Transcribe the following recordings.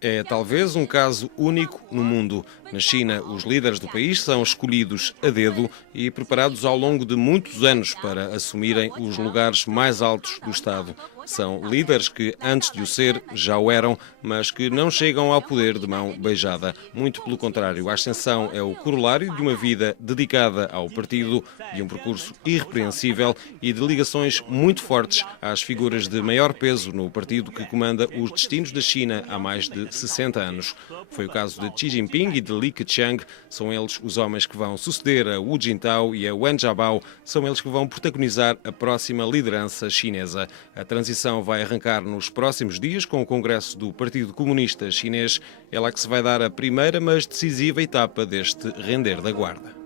É talvez um caso único no mundo. Na China, os líderes do país são escolhidos a dedo e preparados ao longo de muitos anos para assumirem os lugares mais altos do Estado. São líderes que, antes de o ser, já o eram, mas que não chegam ao poder de mão beijada. Muito pelo contrário, a ascensão é o corolário de uma vida dedicada ao partido, de um percurso irrepreensível e de ligações muito fortes às figuras de maior peso no partido que comanda os destinos da China há mais de 60 anos. Foi o caso de Xi Jinping e de Li Keqiang. São eles os homens que vão suceder a Hu Jintao e a Wen Jiabao. São eles que vão protagonizar a próxima liderança chinesa. A transição vai arrancar nos próximos dias com o Congresso do Partido Comunista Chinês. É lá que se vai dar a primeira, mas decisiva etapa deste render da guarda.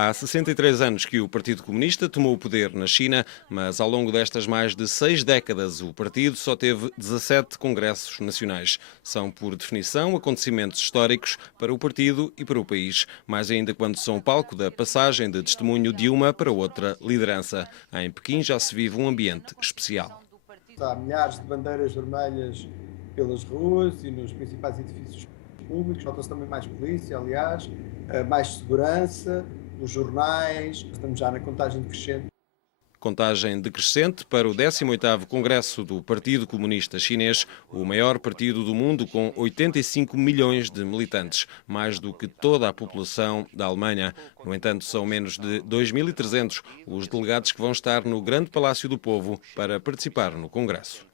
Há 63 anos que o Partido Comunista tomou o poder na China, mas ao longo destas mais de 6 décadas o partido só teve 17 congressos nacionais. São, por definição, acontecimentos históricos para o partido e para o país, mais ainda quando são palco da passagem de testemunho de uma para outra liderança. Em Pequim já se vive um ambiente especial. Há milhares de bandeiras vermelhas pelas ruas e nos principais edifícios públicos. Nota-se também mais polícia, aliás, mais segurança. Os jornais, estamos já na contagem decrescente. Contagem decrescente para o 18º Congresso do Partido Comunista Chinês, o maior partido do mundo com 85 milhões de militantes, mais do que toda a população da Alemanha. No entanto, são menos de 2.300 os delegados que vão estar no Grande Palácio do Povo para participar no Congresso.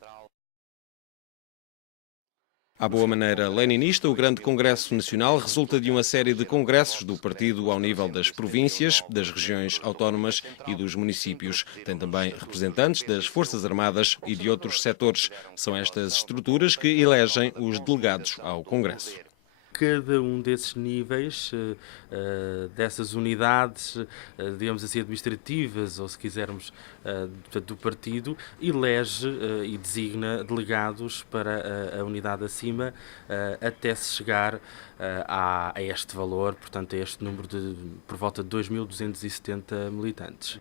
À boa maneira leninista, o Grande Congresso Nacional resulta de uma série de congressos do partido ao nível das províncias, das regiões autónomas e dos municípios. Tem também representantes das Forças Armadas e de outros setores. São estas estruturas que elegem os delegados ao Congresso. Cada um desses níveis, dessas unidades, digamos assim, administrativas, ou se quisermos, do partido, elege e designa delegados para a unidade acima, até se chegar a este valor, portanto, a este número de por volta de 2.270 militantes.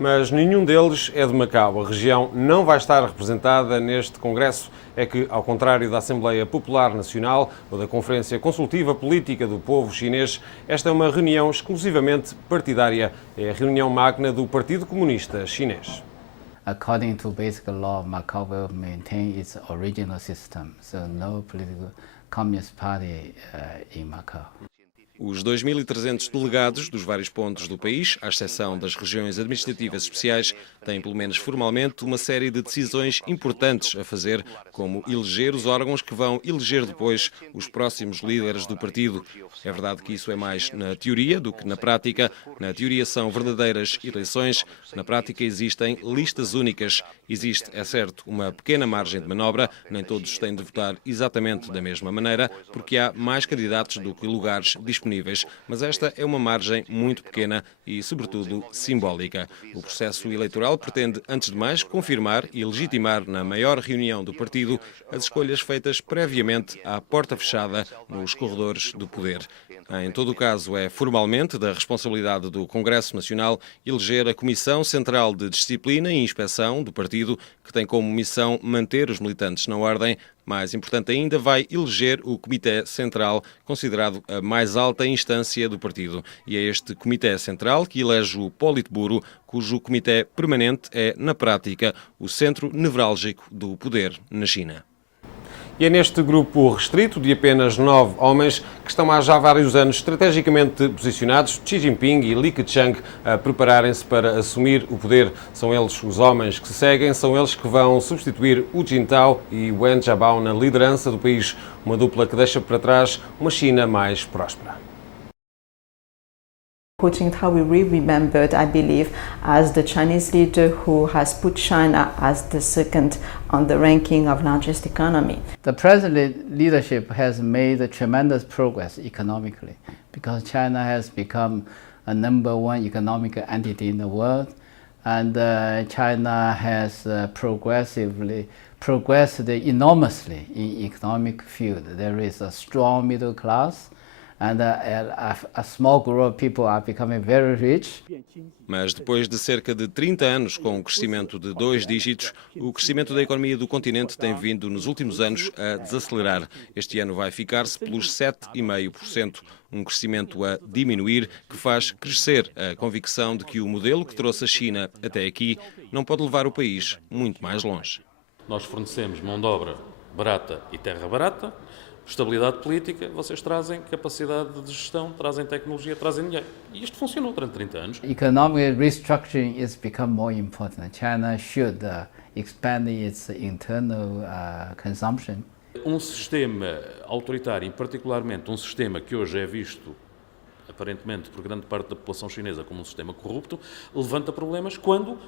Mas nenhum deles é de Macau. A região não vai estar representada neste Congresso. É que, ao contrário da Assembleia Popular Nacional ou da Conferência Consultiva Política do Povo Chinês, esta é uma reunião exclusivamente partidária. É a reunião magna do Partido Comunista Chinês. According to basic law, Macau will maintain its original system, so no political communist party in Macau. Os 2.300 delegados dos vários pontos do país, à exceção das regiões administrativas especiais, têm, pelo menos formalmente, uma série de decisões importantes a fazer, como eleger os órgãos que vão eleger depois os próximos líderes do partido. É verdade que isso é mais na teoria do que na prática. Na teoria são verdadeiras eleições, na prática existem listas únicas. Existe, é certo, uma pequena margem de manobra, nem todos têm de votar exatamente da mesma maneira, porque há mais candidatos do que lugares disponíveis, mas esta é uma margem muito pequena e, sobretudo, simbólica. O processo eleitoral pretende, antes de mais, confirmar e legitimar na maior reunião do partido as escolhas feitas previamente à porta fechada nos corredores do poder. Em todo o caso, é formalmente da responsabilidade do Congresso Nacional eleger a Comissão Central de Disciplina e Inspeção do partido, que tem como missão manter os militantes na ordem. Mais importante ainda, vai eleger o Comitê Central, considerado a mais alta instância do partido. E é este Comitê Central que elege o Politburo, cujo comitê permanente é, na prática, o centro nevrálgico do poder na China. E é neste grupo restrito de apenas 9 homens que estão há já vários anos estrategicamente posicionados, Xi Jinping e Li Keqiang, a prepararem-se para assumir o poder. São eles os homens que se seguem, são eles que vão substituir Hu Jintao e Wen Jiabao na liderança do país, uma dupla que deixa para trás uma China mais próspera. Hu Jintao will be remembered, I believe, as the Chinese leader who has put China as the second on the ranking of largest economy. The present leadership has made tremendous progress economically because China has become a #1 economic entity in the world, and China has progressively progressed enormously in economic field. There is a strong middle class, and a small group of people are becoming very rich. Mas depois de cerca de 30 anos com um crescimento de 2 dígitos, o crescimento da economia do continente tem vindo nos últimos anos a desacelerar. Este ano vai ficar-se pelos 7,5%, um crescimento a diminuir que faz crescer a convicção de que o modelo que trouxe a China até aqui não pode levar o país muito mais longe. Nós fornecemos mão de obra barata e terra barata, estabilidade política, vocês trazem capacidade de gestão, trazem tecnologia, trazem dinheiro. E isto funcionou durante 30 anos. Economic restructuring is become more important. China should expand its internal consumption. Um sistema autoritário, particularmente um sistema que hoje é visto aparentemente por grande parte da população chinesa como um sistema corrupto, levanta problemas quando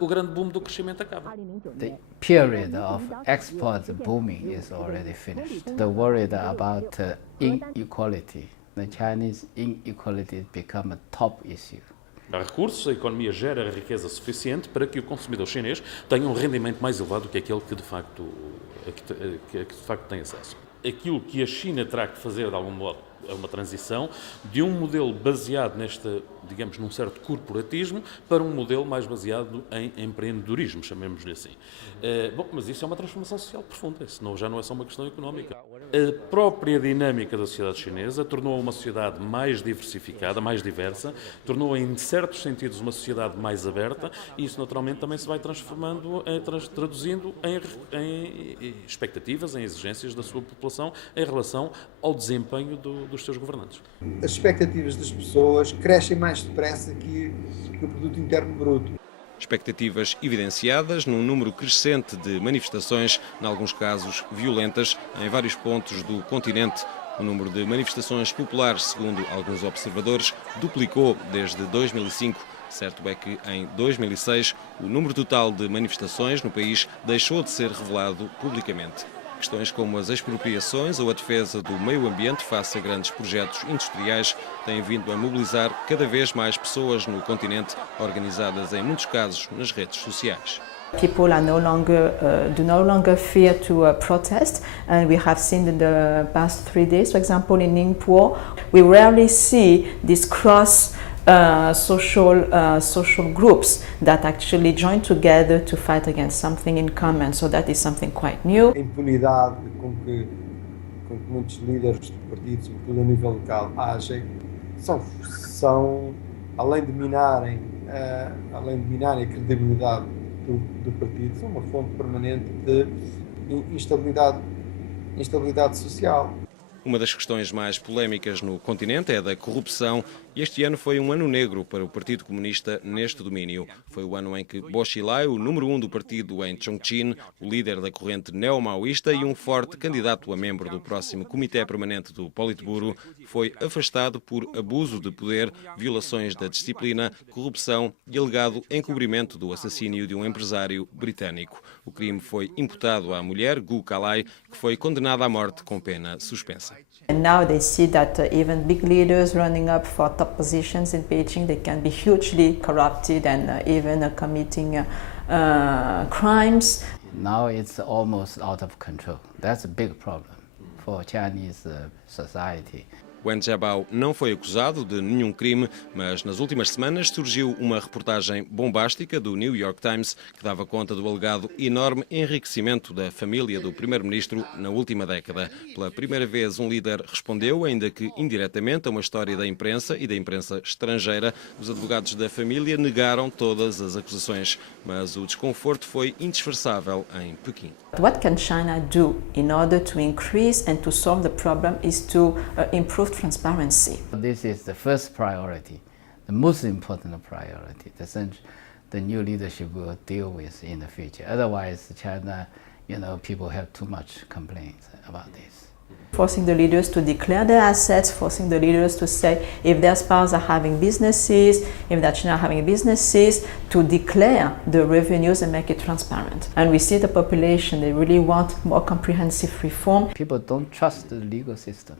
o grande boom do crescimento acaba. The period of export booming is already finished. The worry about inequality, the Chinese inequality become a top issue. Há recursos, a economia gera riqueza suficiente para que o consumidor chinês tenha um rendimento mais elevado do que aquele que de facto tem acesso. Aquilo que a China terá que fazer de algum modo é uma transição de um modelo baseado num certo corporatismo para um modelo mais baseado em empreendedorismo, chamemos-lhe assim. Mas isso é uma transformação social profunda, isso já não é só uma questão económica. A própria dinâmica da sociedade chinesa tornou-a uma sociedade mais diversificada, mais diversa, tornou-a em certos sentidos uma sociedade mais aberta e isso naturalmente também se vai transformando, traduzindo em expectativas, em exigências da sua população em relação ao desempenho dos seus governantes. As expectativas das pessoas crescem mais depressa que o produto interno bruto. Expectativas evidenciadas num número crescente de manifestações, em alguns casos violentas, em vários pontos do continente. O número de manifestações populares, segundo alguns observadores, duplicou desde 2005. Certo é que, em 2006, o número total de manifestações no país deixou de ser revelado publicamente. Questões como as expropriações ou a defesa do meio ambiente face a grandes projetos industriais têm vindo a mobilizar cada vez mais pessoas no continente, organizadas em muitos casos nas redes sociais. People are do no longer fear to protest, and we have seen in the past 3 days, for example, in Ningbo, we rarely see this social groups that actually join together to fight against something in common. So that is something quite new. A impunidade com que muitos líderes de partidos, sobretudo a nível local, agem, são além de minarem a credibilidade do partido, são uma fonte permanente de instabilidade social. Uma das questões mais polémicas no continente é a da corrupção e este ano foi um ano negro para o Partido Comunista neste domínio. Foi o ano em que Bo Xilai, o número 1 do partido em Chongqing, o líder da corrente neo-maoísta e um forte candidato a membro do próximo Comitê Permanente do Politburo, foi afastado por abuso de poder, violações da disciplina, corrupção e alegado encobrimento do assassínio de um empresário britânico. O crime foi imputado à mulher, Gu Kalai, que foi condenada à morte com pena suspensa. And now they see that even big leaders running up for top positions in Beijing, they can be hugely corrupted and even committing crimes. Now it's almost out of control. That's a big problem for Chinese society. Wen Jiabao não foi acusado de nenhum crime, mas nas últimas semanas surgiu uma reportagem bombástica do New York Times que dava conta do alegado enorme enriquecimento da família do primeiro-ministro na última década. Pela primeira vez, um líder respondeu, ainda que indiretamente, a uma história da imprensa e da imprensa estrangeira. Os advogados da família negaram todas as acusações, mas o desconforto foi indisfarçável em Pequim. What can China do in order to increase and to solve the problem is to improve transparency. This is the first priority, the most important priority. The new leadership will deal with in the future. Otherwise, China, people have too much complaints about this. Forcing the leaders to declare their assets, forcing the leaders to say if their spouse are having businesses, if their children are having businesses, to declare the revenues and make it transparent. And we see the population, they really want more comprehensive reform. People don't trust the legal system.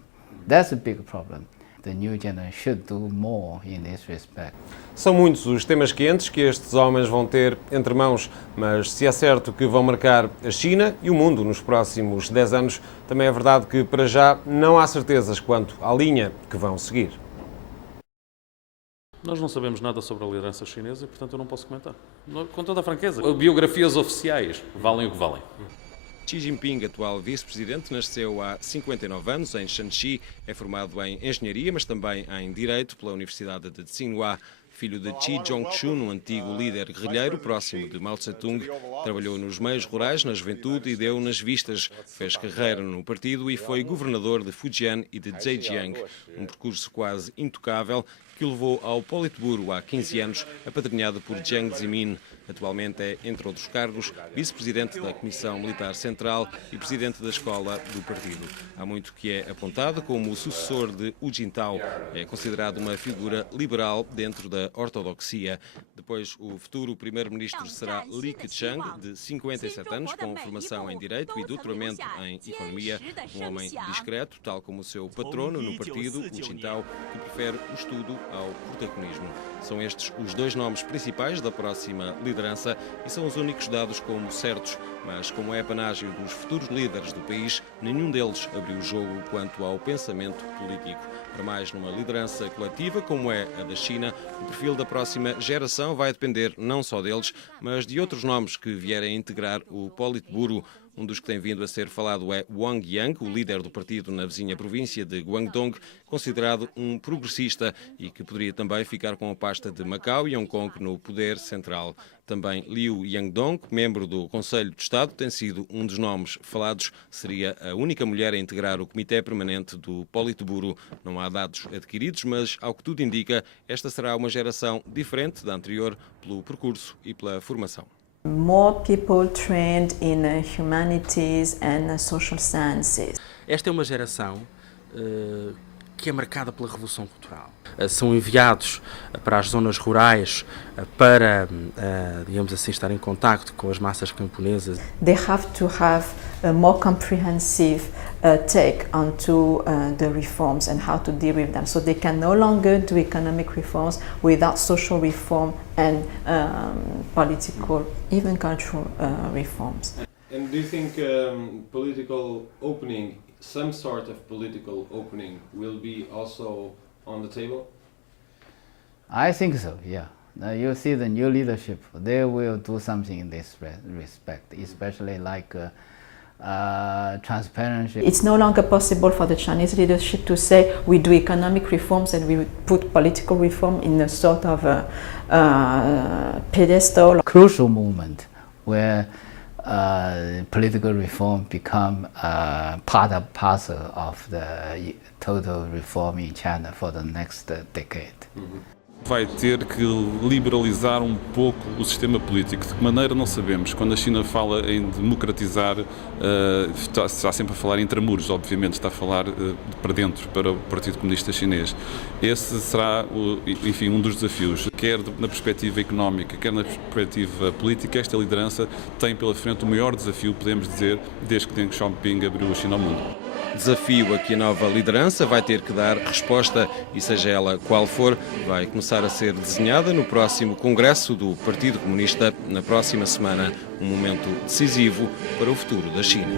That's a big problem. the new generation should do more in this respect. São muitos os temas quentes que estes homens vão ter entre mãos, mas se é certo que vão marcar a China e o mundo nos próximos 10 anos, também é verdade que para já não há certezas quanto à linha que vão seguir. Nós não sabemos nada sobre a liderança chinesa e, portanto, eu não posso comentar. Com toda a franqueza. Biografias oficiais valem o que valem. Xi Jinping, atual vice-presidente, nasceu há 59 anos em Shanxi. É formado em engenharia, mas também em direito pela Universidade de Tsinghua. Filho de Qi Zhongxun, um antigo líder guerrilheiro próximo de Mao Tse-tung, trabalhou nos meios rurais na juventude e deu nas vistas. Fez carreira no partido e foi governador de Fujian e de Zhejiang. Um percurso quase intocável que o levou ao Politburo há 15 anos, apadrinhado por Jiang Zemin. Atualmente é, entre outros cargos, vice-presidente da Comissão Militar Central e presidente da Escola do Partido. Há muito que é apontado como o sucessor de Hu Jintao. É considerado uma figura liberal dentro da ortodoxia. Depois, o futuro primeiro-ministro será Li Keqiang, de 57 anos, com formação em Direito e doutoramento em Economia. Um homem discreto, tal como o seu patrono no partido, Hu Jintao, que prefere o estudo ao protagonismo. São estes os dois nomes principais da próxima liderança e são os únicos dados como certos, mas como é apanágio dos futuros líderes do país, nenhum deles abriu o jogo quanto ao pensamento político. Para mais numa liderança coletiva como é a da China, o perfil da próxima geração vai depender não só deles, mas de outros nomes que vierem a integrar o Politburo. Um dos que tem vindo a ser falado é Wang Yang, o líder do partido na vizinha província de Guangdong, considerado um progressista e que poderia também ficar com a pasta de Macau e Hong Kong no poder central. Também Liu Yangdong, membro do Conselho de Estado, tem sido um dos nomes falados. Seria a única mulher a integrar o Comitê Permanente do Politburo. Não há dados adquiridos, mas, ao que tudo indica, esta será uma geração diferente da anterior pelo percurso e pela formação. More people trained in humanities and social sciences. Esta é uma geração que é marcada pela revolução cultural. São enviados para as zonas rurais para, digamos assim, estar em contacto com as massas camponesas. They have to have a more comprehensive take onto the reforms and how to deal with them. So they can no longer do economic reforms without social reform and political, even cultural reforms. And do you think political opening, some sort of political opening, will be also on the table? I think so, yeah. Now you see the new leadership, they will do something in this respect, especially like transparency. It's no longer possible for the Chinese leadership to say we do economic reforms and we put political reform in a sort of a pedestal. Crucial moment where political reform become part and parcel of the total reform in China for the next decade. Vai ter que liberalizar um pouco o sistema político. De que maneira não sabemos. Quando a China fala em democratizar, está sempre a falar intramuros, obviamente, está a falar para dentro, para o Partido Comunista Chinês. Esse será, enfim, um dos desafios. Quer na perspectiva económica, quer na perspectiva política, esta liderança tem pela frente o maior desafio, podemos dizer, desde que Deng Xiaoping abriu a China ao mundo. Desafio a que a nova liderança vai ter que dar resposta e, seja ela qual for, vai começar a ser desenhada no próximo Congresso do Partido Comunista na próxima semana, um momento decisivo para o futuro da China.